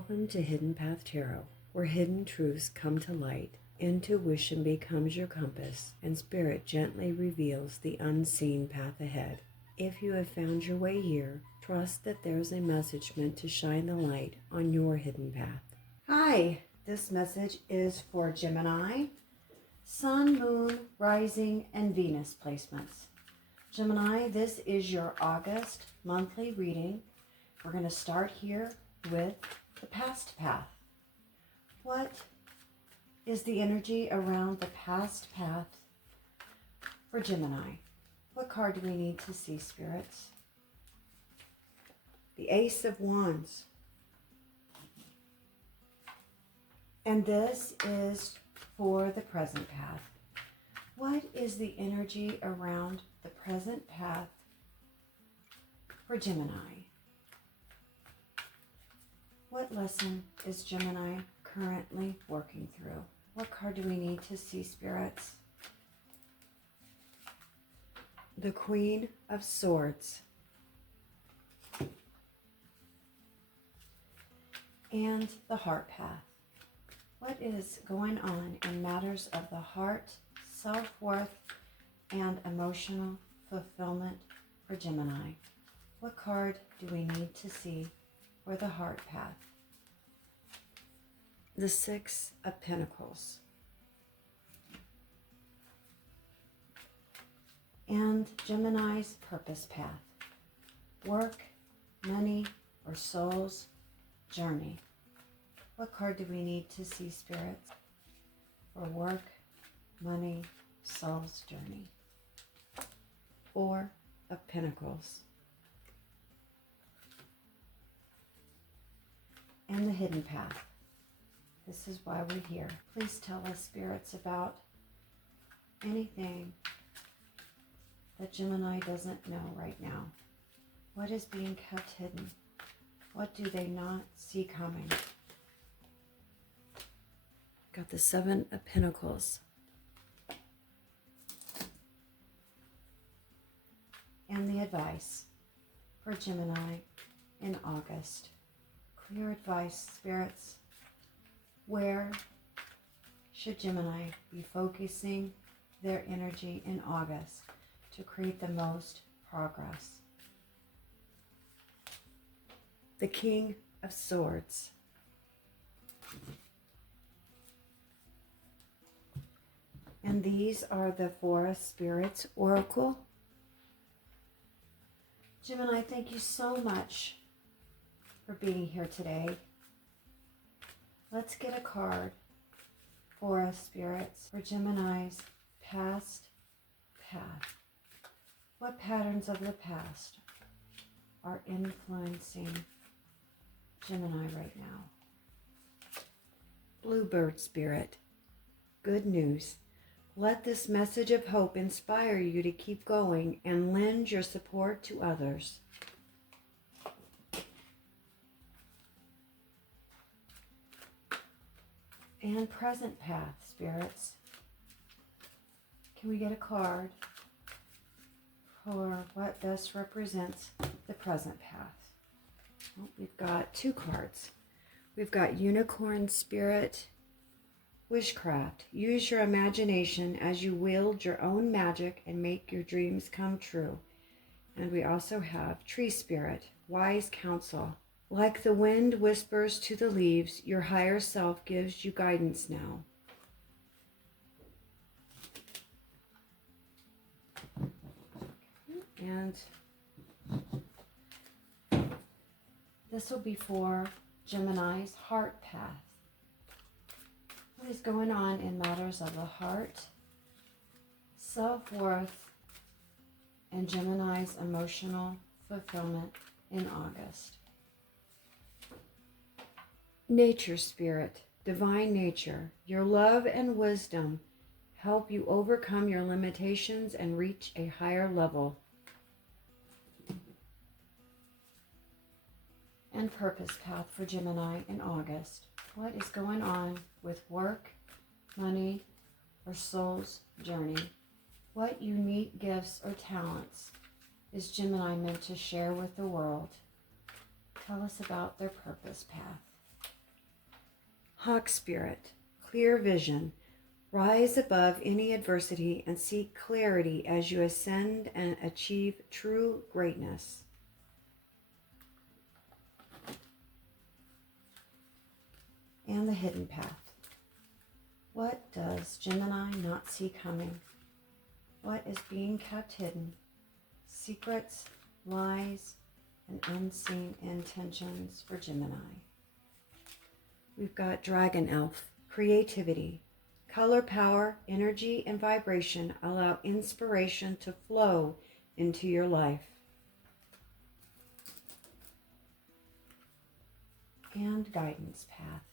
Welcome to Hidden Path Tarot, where hidden truths come to light, intuition becomes your compass, and spirit gently reveals the unseen path ahead. If you have found your way here, trust that there's a message meant to shine the light on your hidden path. Hi, this message is for Gemini, Sun, Moon, Rising, and Venus placements. Gemini, this is your August monthly reading. We're going to start here with the past path. What is the energy around the past path for Gemini? What card do we need to see, spirits? The Ace of Wands. And this is for the present path. What is the energy around the present path for Gemini? What lesson is Gemini currently working through? What card do we need to see, spirits? The Queen of Swords. And the Heart Path. What is going on in matters of the heart, self-worth, and emotional fulfillment for Gemini? What card do we need to see for the Heart Path? The Six of Pentacles. And Gemini's purpose path. Work, money, or soul's journey. What card do we need to see, spirits, for work, money, soul's journey? Four of Pentacles. And the hidden path. This is why we're here. Please tell us, spirits, about anything that Gemini doesn't know right now. What is being kept hidden? What do they not see coming? Got the Seven of Pentacles. And the advice for Gemini in August. Clear advice, spirits. Where should Gemini be focusing their energy in August to create the most progress? The King of Swords. And these are the Forest Spirits Oracle. Gemini, thank you so much for being here today. Let's get a card for us, spirits, for Gemini's past path. What patterns of the past are influencing Gemini right now? Bluebird spirit, good news. Let this message of hope inspire you to keep going and lend your support to others. And present path, spirits. Can we get a card for what best represents the present path? Well, we've got two cards. We've got Unicorn Spirit, Wishcraft. Use your imagination as you wield your own magic and make your dreams come true. And we also have Tree Spirit, Wise Counsel. Like the wind whispers to the leaves, your higher self gives you guidance now. And this will be for Gemini's heart path. What is going on in matters of the heart, self-worth, and Gemini's emotional fulfillment in August? Nature Spirit, Divine Nature, your love and wisdom help you overcome your limitations and reach a higher level. And Purpose Path for Gemini in August. What is going on with work, money, or soul's journey? What unique gifts or talents is Gemini meant to share with the world? Tell us about their purpose path. Hawk Spirit, clear vision. Rise above any adversity and seek clarity as you ascend and achieve true greatness. And the hidden path. What does Gemini not see coming? What is being kept hidden? Secrets, lies, and unseen intentions for Gemini. We've got Dragon Elf, creativity. Color, power, energy, and vibration allow inspiration to flow into your life. And guidance path.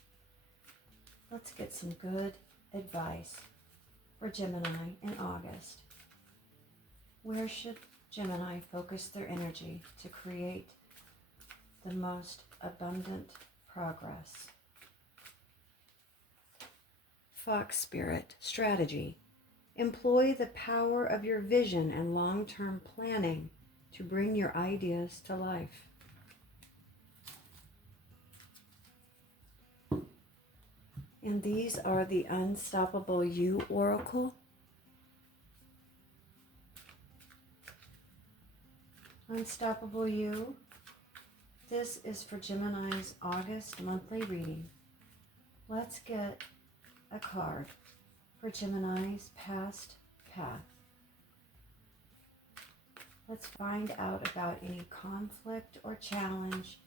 Let's get some good advice for Gemini in August. Where should Gemini focus their energy to create the most abundant progress? Fox Spirit, strategy. Employ the power of your vision and long-term planning to bring your ideas to life. And these are the Unstoppable You Oracle. Unstoppable You. This is for Gemini's August monthly reading. Let's get a card for Gemini's past path. Let's find out about any conflict or challenge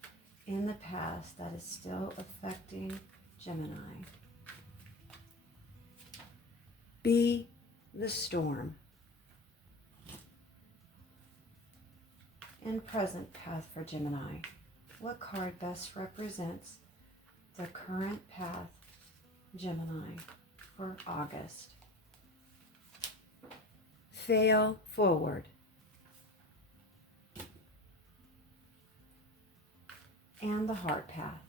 in the past that is still affecting Gemini. Be the storm. And present path for Gemini. What card best represents the current path, Gemini, for August? Fail forward. And the heart path.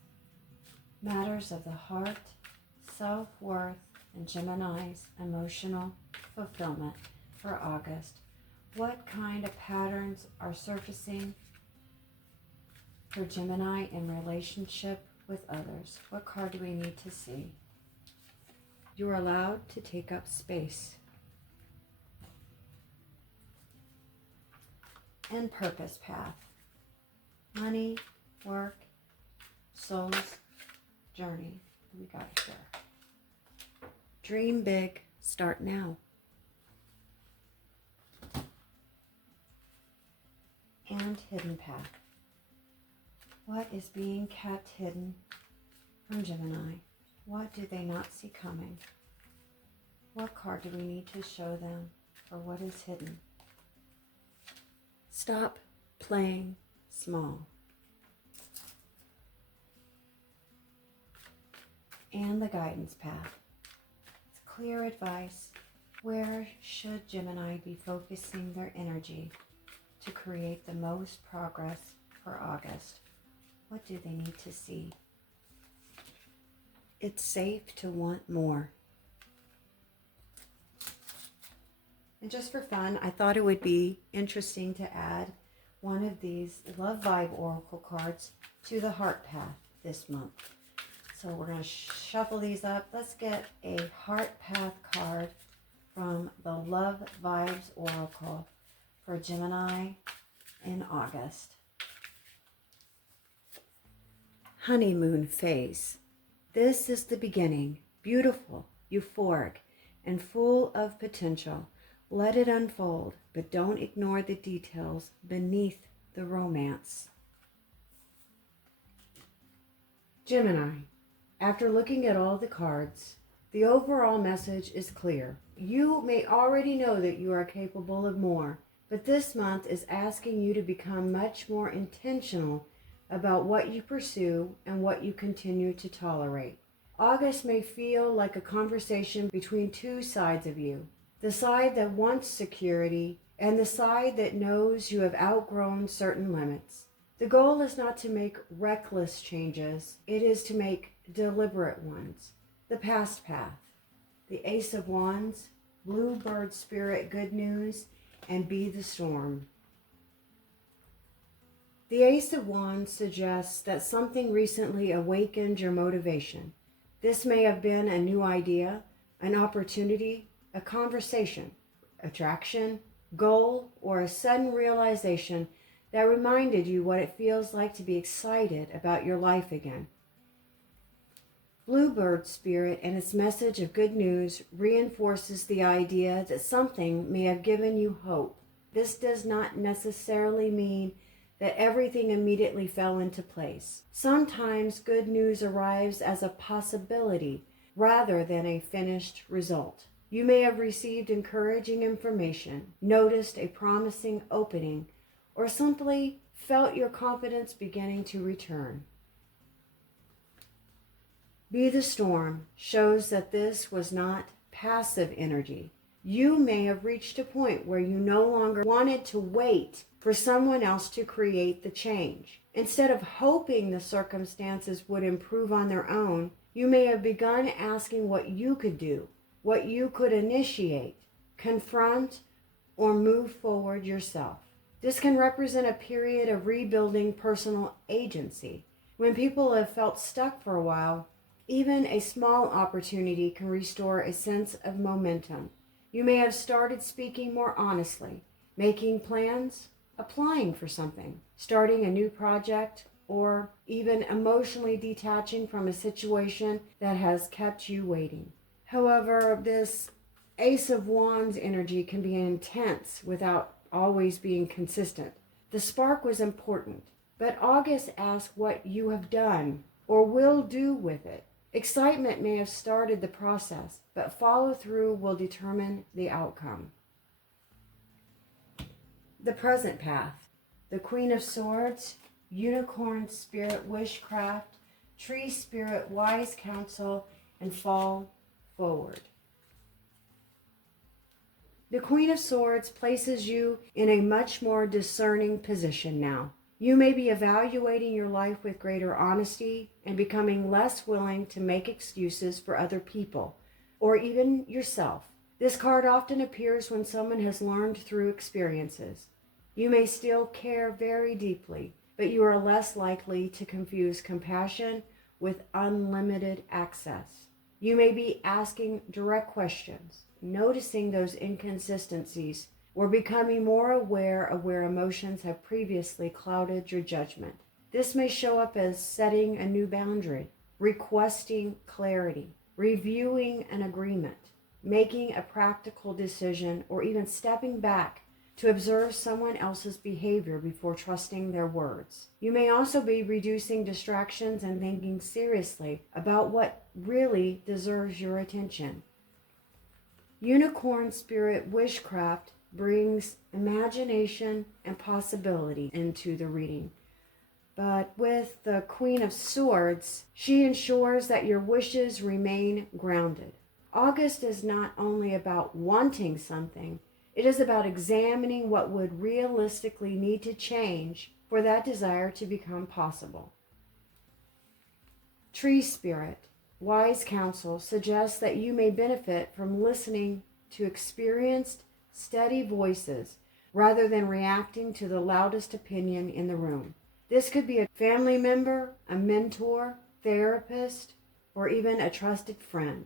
Matters of the heart, self-worth, and Gemini's emotional fulfillment for August. What kind of patterns are surfacing for Gemini in relationship with others? What card do we need to see? You're allowed to take up space. And purpose path. Money, work, soul's journey. We got here. Dream big, start now. And hidden path. What is being kept hidden from Gemini? What do they not see coming? What card do we need to show them for what is hidden? Stop playing small. And the guidance path. It's clear advice. Where should Gemini be focusing their energy to create the most progress for August? What do they need to see? It's safe to want more. And just for fun, I thought it would be interesting to add one of these Love Vibe Oracle cards to the Heart Path this month. So we're going to shuffle these up. Let's get a Heart Path card from the Love Vibes Oracle for Gemini in August. Honeymoon phase. This is the beginning, beautiful, euphoric, and full of potential. Let it unfold, but don't ignore the details beneath the romance. Gemini, after looking at all the cards, the overall message is clear. You may already know that you are capable of more, but this month is asking you to become much more intentional about what you pursue and what you continue to tolerate. August may feel like a conversation between two sides of you. The side that wants security and the side that knows you have outgrown certain limits. The goal is not to make reckless changes. It is to make deliberate ones. The past path. The Ace of Wands, Bluebird Spirit, good news, and be the storm. The Ace of Wands suggests that something recently awakened your motivation. This may have been a new idea, an opportunity, a conversation, attraction, goal, or a sudden realization that reminded you what it feels like to be excited about your life again. Bluebird spirit and its message of good news reinforces the idea that something may have given you hope. This does not necessarily mean that everything immediately fell into place. Sometimes good news arrives as a possibility rather than a finished result. You may have received encouraging information, noticed a promising opening, or simply felt your confidence beginning to return. Be the Storm shows that this was not passive energy. You may have reached a point where you no longer wanted to wait for someone else to create the change. Instead of hoping the circumstances would improve on their own, you may have begun asking what you could do, what you could initiate, confront, or move forward yourself. This can represent a period of rebuilding personal agency. When people have felt stuck for a while, even a small opportunity can restore a sense of momentum. You may have started speaking more honestly, making plans, applying for something, starting a new project, or even emotionally detaching from a situation that has kept you waiting. However, this Ace of Wands energy can be intense without always being consistent. The spark was important, but August asks what you have done or will do with it. Excitement may have started the process, but follow-through will determine the outcome. The present path. The Queen of Swords, Unicorn Spirit, Wishcraft, Tree Spirit, Wise Counsel, and Fall Forward. The Queen of Swords places you in a much more discerning position now. You may be evaluating your life with greater honesty and becoming less willing to make excuses for other people, or even yourself. This card often appears when someone has learned through experiences. You may still care very deeply, but you are less likely to confuse compassion with unlimited access. You may be asking direct questions, noticing those inconsistencies, or becoming more aware of where emotions have previously clouded your judgment. This may show up as setting a new boundary, requesting clarity, reviewing an agreement, making a practical decision, or even stepping back to observe someone else's behavior before trusting their words. You may also be reducing distractions and thinking seriously about what really deserves your attention. Unicorn Spirit, Wishcraft brings imagination and possibility into the reading. But with the Queen of Swords, she ensures that your wishes remain grounded. August is not only about wanting something, it is about examining what would realistically need to change for that desire to become possible. Tree Spirit, Wise Counsel suggests that you may benefit from listening to experienced, steady voices rather than reacting to the loudest opinion in the room. This could be a family member, a mentor, therapist, or even a trusted friend.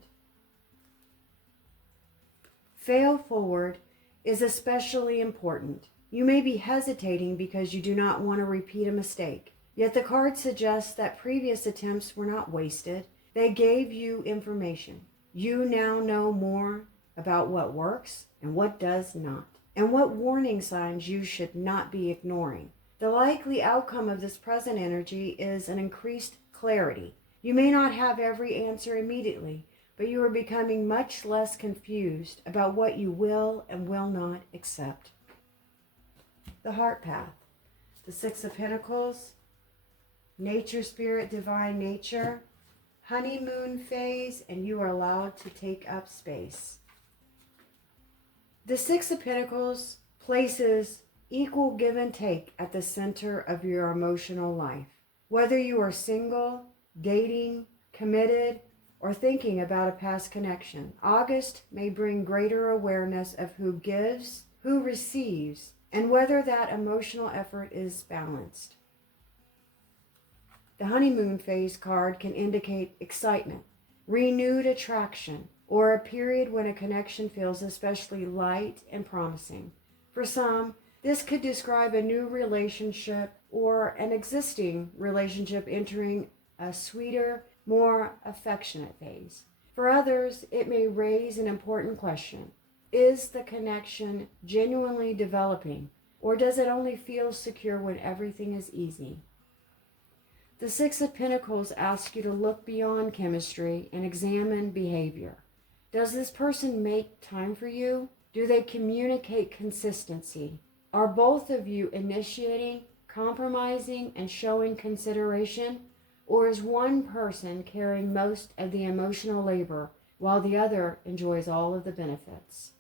Fail forward is especially important. You may be hesitating because you do not want to repeat a mistake. Yet the card suggests that previous attempts were not wasted. They gave you information. You now know more about what works and what does not, and what warning signs you should not be ignoring. The likely outcome of this present energy is an increased clarity. You may not have every answer immediately, but you are becoming much less confused about what you will and will not accept. The Heart Path. The Six of Pentacles, Nature Spirit, Divine Nature, Honeymoon phase, and you are allowed to take up space. The Six of Pentacles places equal give and take at the center of your emotional life. Whether you are single, dating, committed, or thinking about a past connection, August may bring greater awareness of who gives, who receives, and whether that emotional effort is balanced. The Honeymoon phase card can indicate excitement, renewed attraction, or a period when a connection feels especially light and promising. For some, this could describe a new relationship or an existing relationship entering a sweeter, more affectionate phase. For others, it may raise an important question. Is the connection genuinely developing, or does it only feel secure when everything is easy? The Six of Pentacles asks you to look beyond chemistry and examine behavior. Does this person make time for you? Do they communicate consistency? Are both of you initiating, compromising, and showing consideration? Or is one person carrying most of the emotional labor while the other enjoys all of the benefits?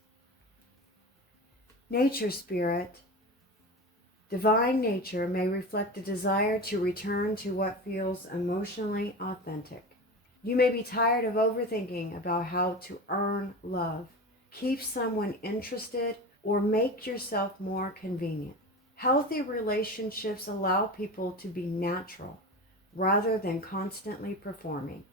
Nature spirit, divine nature may reflect a desire to return to what feels emotionally authentic. You may be tired of overthinking about how to earn love, keep someone interested, or make yourself more convenient. Healthy relationships allow people to be natural rather than constantly performing.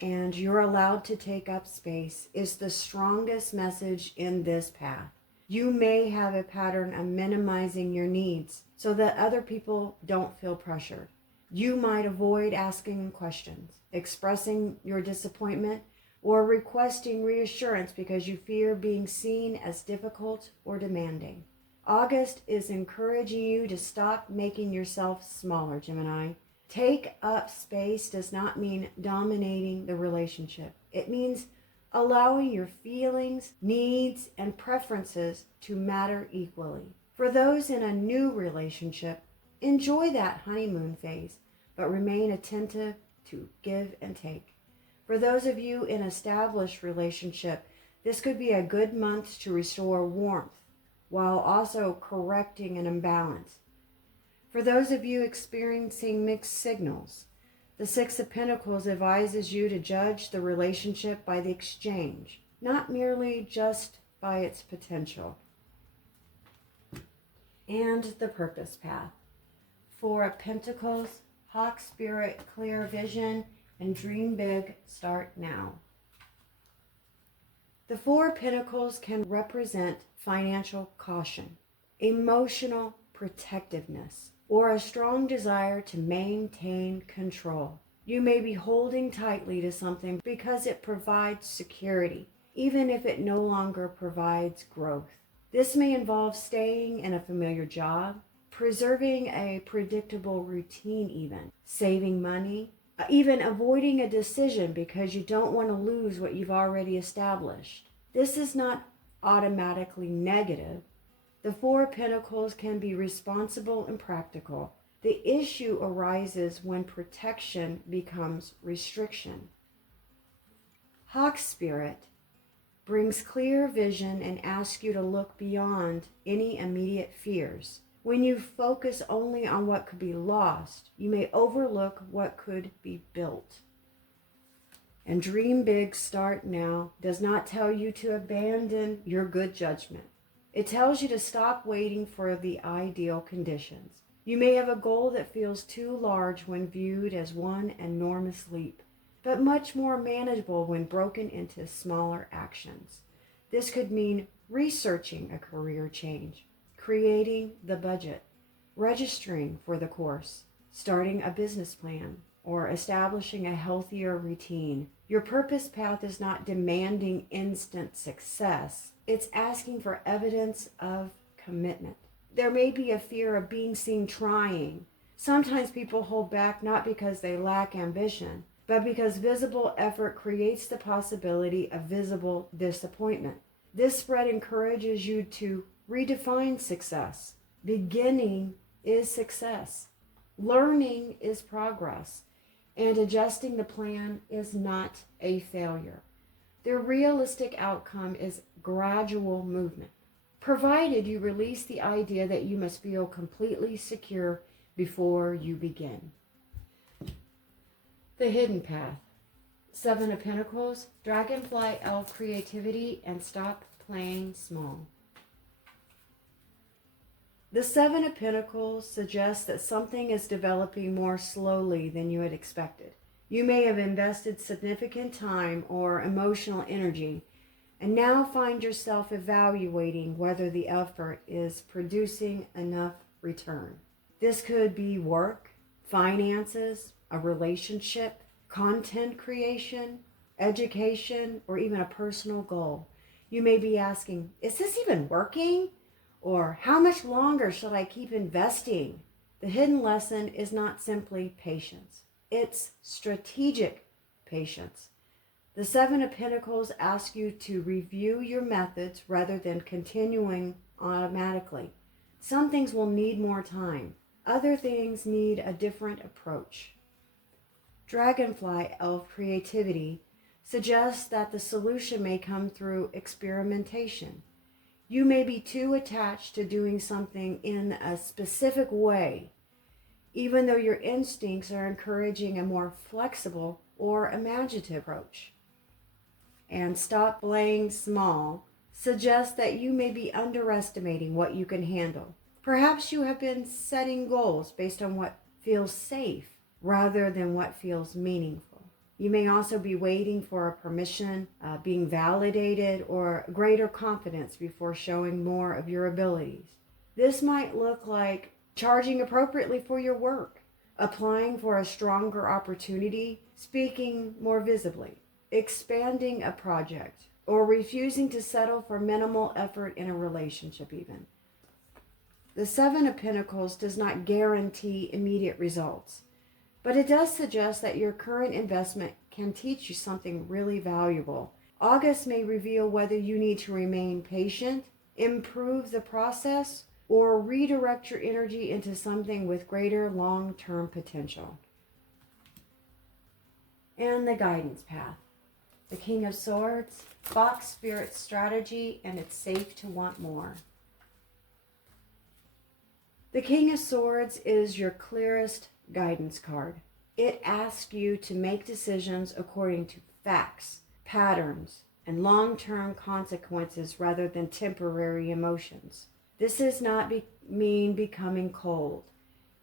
And you're allowed to take up space is the strongest message in this path. You may have a pattern of minimizing your needs so that other people don't feel pressured. You might avoid asking questions, expressing your disappointment, or requesting reassurance because you fear being seen as difficult or demanding. August is encouraging you to stop making yourself smaller, Gemini. Take up space does not mean dominating the relationship. It means allowing your feelings, needs, and preferences to matter equally. For those in a new relationship, enjoy that honeymoon phase, but remain attentive to give and take. For those of you in an established relationship, this could be a good month to restore warmth while also correcting an imbalance. For those of you experiencing mixed signals, the Six of Pentacles advises you to judge the relationship by the exchange, not merely just by its potential. And the purpose path. Four of Pentacles, Hawk Spirit, clear vision, and dream big, start now. The Four of Pentacles can represent financial caution, emotional protectiveness, or a strong desire to maintain control. You may be holding tightly to something because it provides security, even if it no longer provides growth. This may involve staying in a familiar job, preserving a predictable routine even, saving money, even avoiding a decision because you don't want to lose what you've already established. This is not automatically negative. The Four of Pentacles can be responsible and practical. The issue arises when protection becomes restriction. Hawk Spirit brings clear vision and asks you to look beyond any immediate fears. When you focus only on what could be lost, you may overlook what could be built. And dream big, start now does not tell you to abandon your good judgment. It tells you to stop waiting for the ideal conditions. You may have a goal that feels too large when viewed as one enormous leap, but much more manageable when broken into smaller actions. This could mean researching a career change, creating the budget, registering for the course, starting a business plan, or establishing a healthier routine. Your purpose path is not demanding instant success. It's asking for evidence of commitment. There may be a fear of being seen trying. Sometimes people hold back not because they lack ambition, but because visible effort creates the possibility of visible disappointment. This spread encourages you to redefine success. Beginning is success. Learning is progress. And adjusting the plan is not a failure. The realistic outcome is gradual movement, provided you release the idea that you must feel completely secure before you begin. The hidden path. Seven of Pentacles, Dragonfly Elf creativity, and stop playing small. The Seven of Pentacles suggests that something is developing more slowly than you had expected. You may have invested significant time or emotional energy and now find yourself evaluating whether the effort is producing enough return. This could be work, finances, a relationship, content creation, education, or even a personal goal. You may be asking, is this even working? Or how much longer should I keep investing? The hidden lesson is not simply patience. It's strategic patience. The Seven of Pentacles asks you to review your methods rather than continuing automatically. Some things will need more time. Other things need a different approach. Dragonfly Elf Creativity suggests that the solution may come through experimentation. You may be too attached to doing something in a specific way, even though your instincts are encouraging a more flexible or imaginative approach. And stop playing small suggests that you may be underestimating what you can handle. Perhaps you have been setting goals based on what feels safe rather than what feels meaningful. You may also be waiting for a permission, being validated, or greater confidence before showing more of your abilities. This might look like charging appropriately for your work, applying for a stronger opportunity, speaking more visibly, expanding a project, or refusing to settle for minimal effort in a relationship even. The Seven of Pentacles does not guarantee immediate results, but it does suggest that your current investment can teach you something really valuable. August may reveal whether you need to remain patient, improve the process, or redirect your energy into something with greater long-term potential. And the guidance path. The King of Swords, Fox Spirit strategy, and it's safe to want more. The King of Swords is your clearest guidance card. It asks you to make decisions according to facts, patterns, and long-term consequences rather than temporary emotions. This does not mean becoming cold.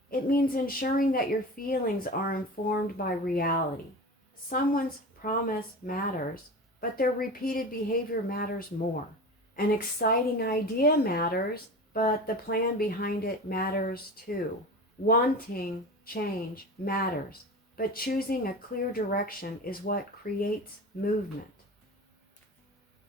It means ensuring that your feelings are informed by reality. Someone's promise matters, but their repeated behavior matters more. An exciting idea matters, but the plan behind it matters too. Wanting change matters, but choosing a clear direction is what creates movement.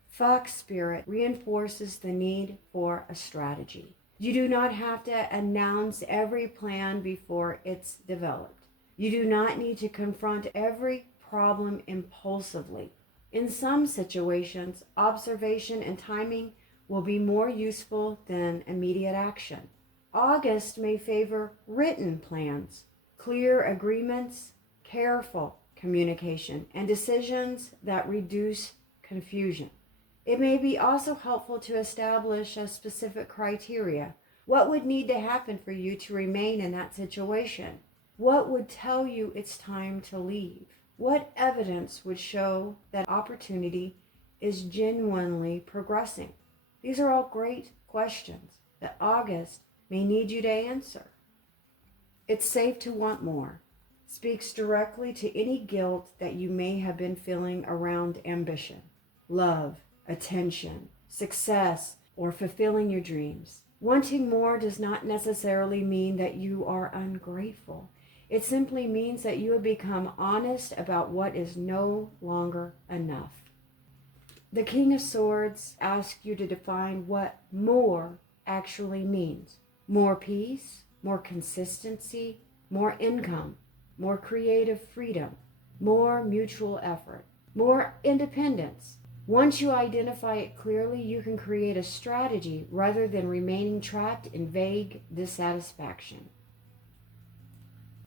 Fox Spirit reinforces the need for a strategy. You do not have to announce every plan before it's developed. You do not need to confront every problem impulsively. In some situations, observation and timing will be more useful than immediate action. August may favor written plans, clear agreements, careful communication, and decisions that reduce confusion. It may be also helpful to establish a specific criteria. What would need to happen for you to remain in that situation? What would tell you it's time to leave? What evidence would show that opportunity is genuinely progressing? These are all great questions that August may need you to answer. It's safe to want more. Speaks directly to any guilt that you may have been feeling around ambition, love, attention, success, or fulfilling your dreams. Wanting more does not necessarily mean that you are ungrateful. It simply means that you have become honest about what is no longer enough. The King of Swords asks you to define what more actually means. More peace, more consistency, more income, more creative freedom, more mutual effort, more independence. Once you identify it clearly, you can create a strategy rather than remaining trapped in vague dissatisfaction.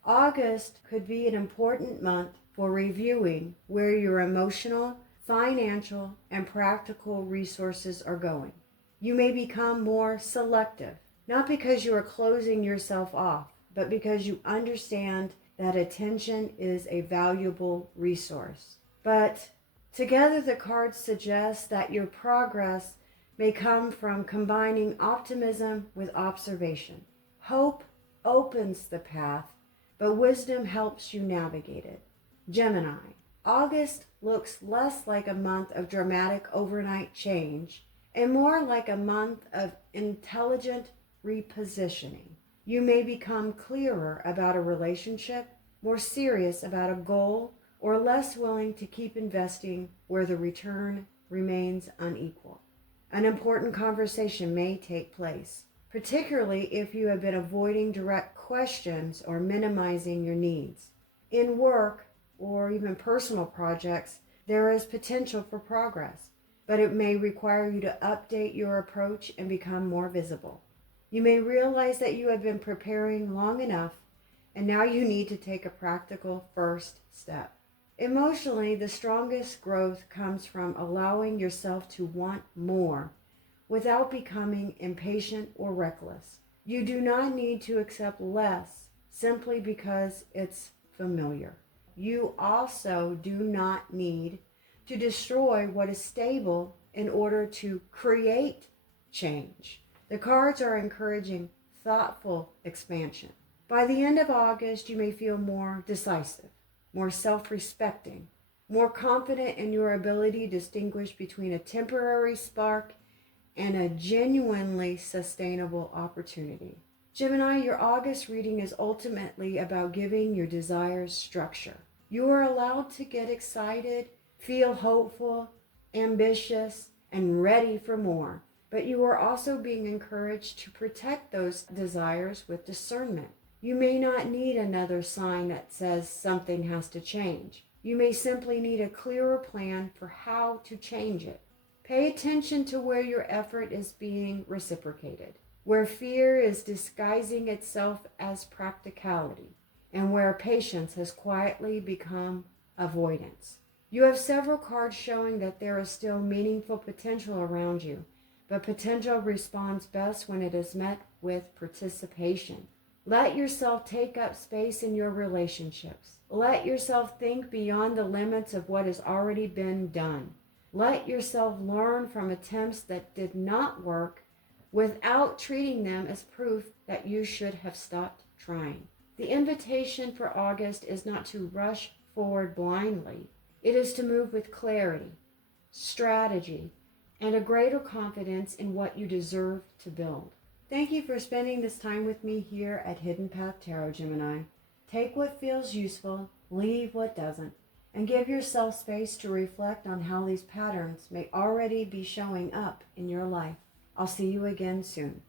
August could be an important month for reviewing where your emotional, financial, and practical resources are going. You may become more selective, not because you are closing yourself off, but because you understand that attention is a valuable resource. But together, the cards suggest that your progress may come from combining optimism with observation. Hope opens the path, but wisdom helps you navigate it. Gemini, August looks less like a month of dramatic overnight change and more like a month of intelligent repositioning. You may become clearer about a relationship, more serious about a goal, or less willing to keep investing where the return remains unequal. An important conversation may take place, particularly if you have been avoiding direct questions or minimizing your needs. In work or even personal projects, there is potential for progress, but it may require you to update your approach and become more visible. You may realize that you have been preparing long enough and now you need to take a practical first step. Emotionally, the strongest growth comes from allowing yourself to want more without becoming impatient or reckless. You do not need to accept less simply because it's familiar. You also do not need to destroy what is stable in order to create change. The cards are encouraging thoughtful expansion. By the end of August, you may feel more decisive, more self-respecting, more confident in your ability to distinguish between a temporary spark and a genuinely sustainable opportunity. Gemini, your August reading is ultimately about giving your desires structure. You are allowed to get excited, feel hopeful, ambitious, and ready for more, but you are also being encouraged to protect those desires with discernment. You may not need another sign that says something has to change. You may simply need a clearer plan for how to change it. Pay attention to where your effort is being reciprocated, where fear is disguising itself as practicality, and where patience has quietly become avoidance. You have several cards showing that there is still meaningful potential around you, but potential responds best when it is met with participation. Let yourself take up space in your relationships. Let yourself think beyond the limits of what has already been done. Let yourself learn from attempts that did not work without treating them as proof that you should have stopped trying. The invitation for August is not to rush forward blindly. It is to move with clarity, strategy, and a greater confidence in what you deserve to build. Thank you for spending this time with me here at Hidden Path Tarot, Gemini. Take what feels useful, leave what doesn't, and give yourself space to reflect on how these patterns may already be showing up in your life. I'll see you again soon.